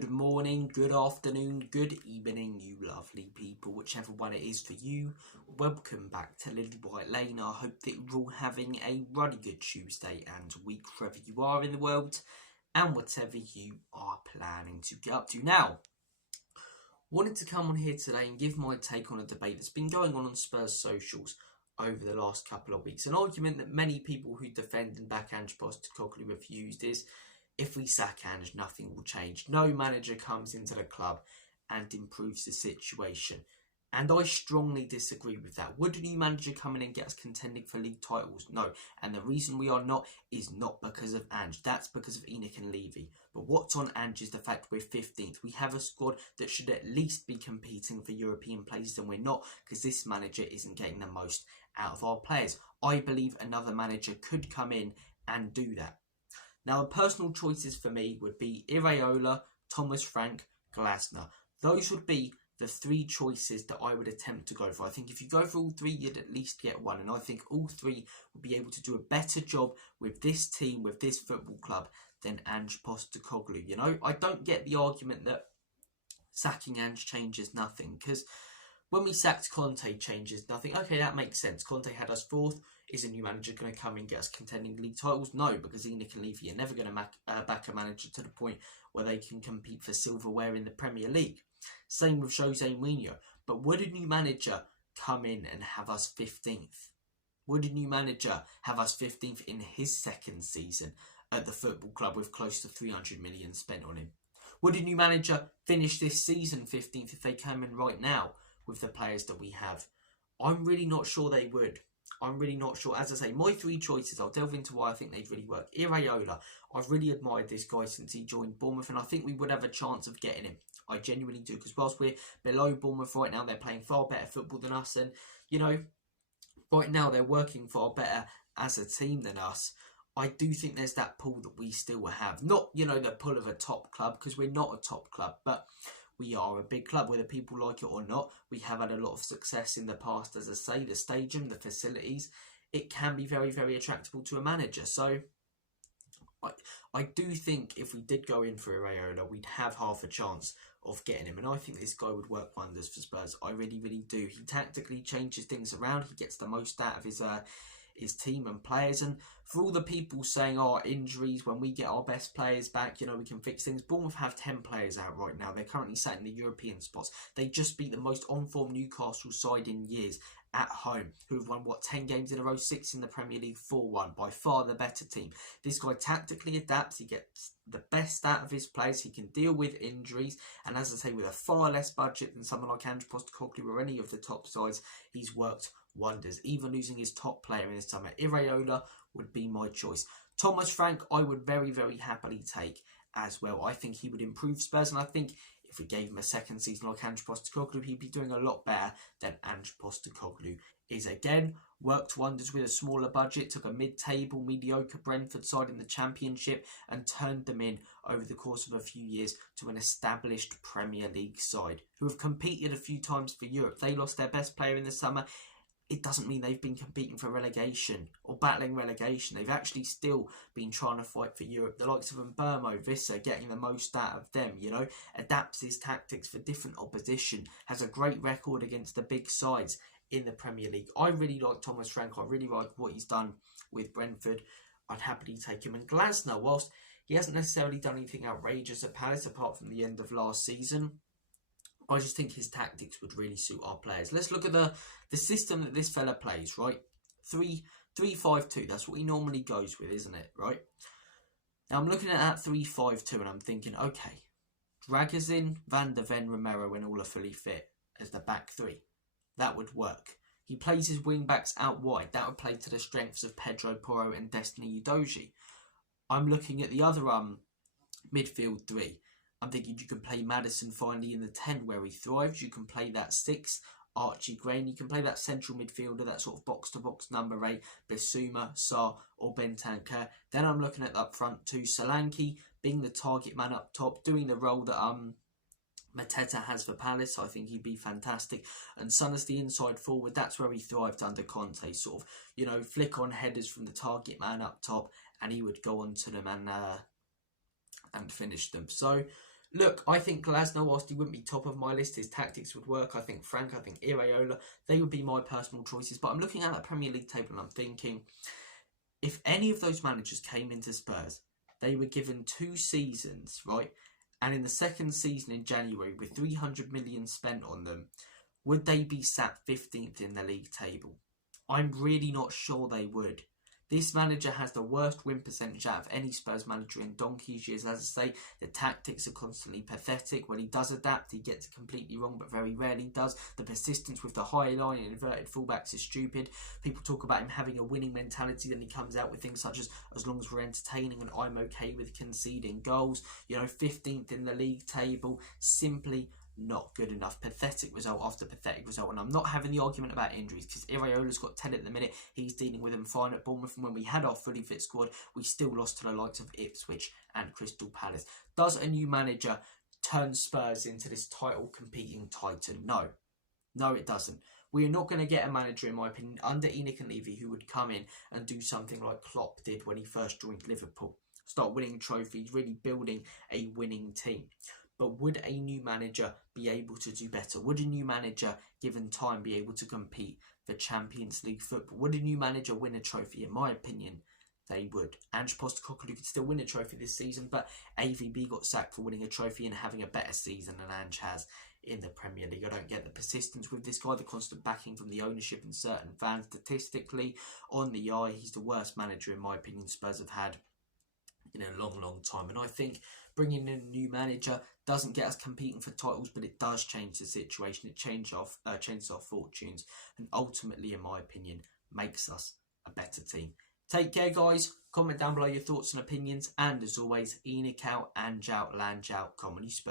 Good morning, good afternoon, good evening, you lovely people, whichever one it is for you. Welcome back to Lilywhite Lane. I hope that you're all having a really good Tuesday and week wherever you are in the world and whatever you are planning to get up to. Now, wanted to come on here today and give my take on a debate that's been going on Spurs socials over the last couple of weeks. An argument that many people who defend and back Ange Postecoglou have used is, if we sack Ange, nothing will change. No manager comes into the club and improves the situation. And I strongly disagree with that. Would a new manager come in and get us contending for league titles? No. And the reason we are not is not because of Ange. That's because of Enoch and Levy. But what's on Ange is the fact we're 15th. We have a squad that should at least be competing for European places, and we're not, because this manager isn't getting the most out of our players. I believe another manager could come in and do that. Now, the personal choices for me would be Iraola, Thomas Frank, Glasner. Those would be the three choices that I would attempt to go for. I think if you go for all three, you'd at least get one. And I think all three would be able to do a better job with this team, with this football club, than Ange Postecoglou. You know, I don't get the argument that sacking Ange changes nothing, because when we sacked Conte, changes nothing. Okay, that makes sense. Conte had us fourth. Is a new manager going to come and get us contending league titles? No, because Enoch and Levy are never going to back a manager to the point where they can compete for silverware in the Premier League. Same with Jose Mourinho. But would a new manager come in and have us 15th? Would a new manager have us 15th in his second season at the football club with close to 300 million spent on him? Would a new manager finish this season 15th if they came in right now with the players that we have? I'm really not sure they would. I'm really not sure. As I say, my three choices, I'll delve into why I think they'd really work. Iraola, I've really admired this guy since he joined Bournemouth, and I think we would have a chance of getting him. I genuinely do, because whilst we're below Bournemouth right now, they're playing far better football than us, and, you know, right now they're working far better as a team than us. I do think there's that pull that we still have. Not, you know, the pull of a top club, because we're not a top club, but we are a big club, whether people like it or not. We have had a lot of success in the past, as I say, the stadium, the facilities. It can be very, very attractable to a manager. So I do think if we did go in for Iraola, we'd have half a chance of getting him. And I think this guy would work wonders for Spurs. I really, really do. He tactically changes things around. He gets the most out of his team and players. And for all the people saying, oh, injuries, when we get our best players back, you know, we can fix things. Bournemouth have 10 players out right now. They're currently sat in the European spots. They just beat the most on-form Newcastle side in years at home, who've won, 10 games in a row, 6 in the Premier League, 4-1. By far the better team. This guy tactically adapts. He gets the best out of his players. He can deal with injuries. And as I say, with a far less budget than someone like Ange Postecoglou or any of the top sides, he's worked wonders, even losing his top player in this summer. Iraola would be my choice. Thomas Frank, I would very, very happily take as well. I think he would improve Spurs, and I think if we gave him a second season like Ange Postecoglou, he'd be doing a lot better than Ange Postecoglou is. Again, worked wonders with a smaller budget, took a mid-table, mediocre Brentford side in the Championship and turned them in over the course of a few years to an established Premier League side who have competed a few times for Europe. They lost their best player in the summer. It doesn't mean they've been competing for relegation or battling relegation. They've actually still been trying to fight for Europe. The likes of Mbermo, Visser, getting the most out of them, you know, adapts his tactics for different opposition, has a great record against the big sides in the Premier League. I really like Thomas Frank. I really like what he's done with Brentford. I'd happily take him. And Glasner, whilst he hasn't necessarily done anything outrageous at Palace apart from the end of last season, I just think his tactics would really suit our players. Let's look at the system that this fella plays, right? 3-5-2. That's what he normally goes with, isn't it? Right? Now I'm looking at that 3-5-2 and I'm thinking, okay, drag us in Van der Ven, Romero when all are fully fit as the back three. That would work. He plays his wing backs out wide. That would play to the strengths of Pedro Porro and Destiny Udogie. I'm looking at the other midfield three. I'm thinking you can play Maddison finally in the 10 where he thrives. You can play that 6, Archie Gray. You can play that central midfielder, that sort of box-to-box number 8, Bissouma, Sarr or Bentancur. Then I'm looking at up front 2, Solanke being the target man up top, doing the role that Mateta has for Palace. I think he'd be fantastic. And Son as the inside forward, that's where he thrived under Conte. Sort of, you know, flick on headers from the target man up top and he would go on to them and finish them. So Look, I think Glasnow, whilst he wouldn't be top of my list, his tactics would work. I think Frank, I think Iraola, they would be my personal choices. But I'm looking at that Premier League table and I'm thinking, if any of those managers came into Spurs, they were given 2 seasons, right? And in the second season in January, with 300 million spent on them, would they be sat 15th in the league table? I'm really not sure they would. This manager has the worst win percentage out of any Spurs manager in donkey's years. As I say, the tactics are constantly pathetic. When he does adapt, he gets it completely wrong, but very rarely does. The persistence with the high line and inverted fullbacks is stupid. People talk about him having a winning mentality, then he comes out with things such as long as we're entertaining and I'm okay with conceding goals. 15th in the league table, simply not good enough. Pathetic result after pathetic result. And I'm not having the argument about injuries, because Iraola's got 10 at the minute. He's dealing with them fine at Bournemouth. And when we had our fully fit squad, we still lost to the likes of Ipswich and Crystal Palace. Does a new manager turn Spurs into this title competing titan? No. No, it doesn't. We are not going to get a manager, in my opinion, under ENIC and Levy, who would come in and do something like Klopp did when he first joined Liverpool. Start winning trophies, really building a winning team. But would a new manager be able to do better? Would a new manager, given time, be able to compete for Champions League football? Would a new manager win a trophy? In my opinion, they would. Ange Postecoglou could still win a trophy this season, but AVB got sacked for winning a trophy and having a better season than Ange has in the Premier League. I don't get the persistence with this guy, the constant backing from the ownership and certain fans. Statistically, on the eye, he's the worst manager, in my opinion, Spurs have had in a long, long time. And I think bringing in a new manager doesn't get us competing for titles, but it does change the situation. It changes our fortunes, and ultimately, in my opinion, makes us a better team. Take care, guys. Comment down below your thoughts and opinions. And as always, ENIC out, Ange out, Lange out, Comedy Spurs.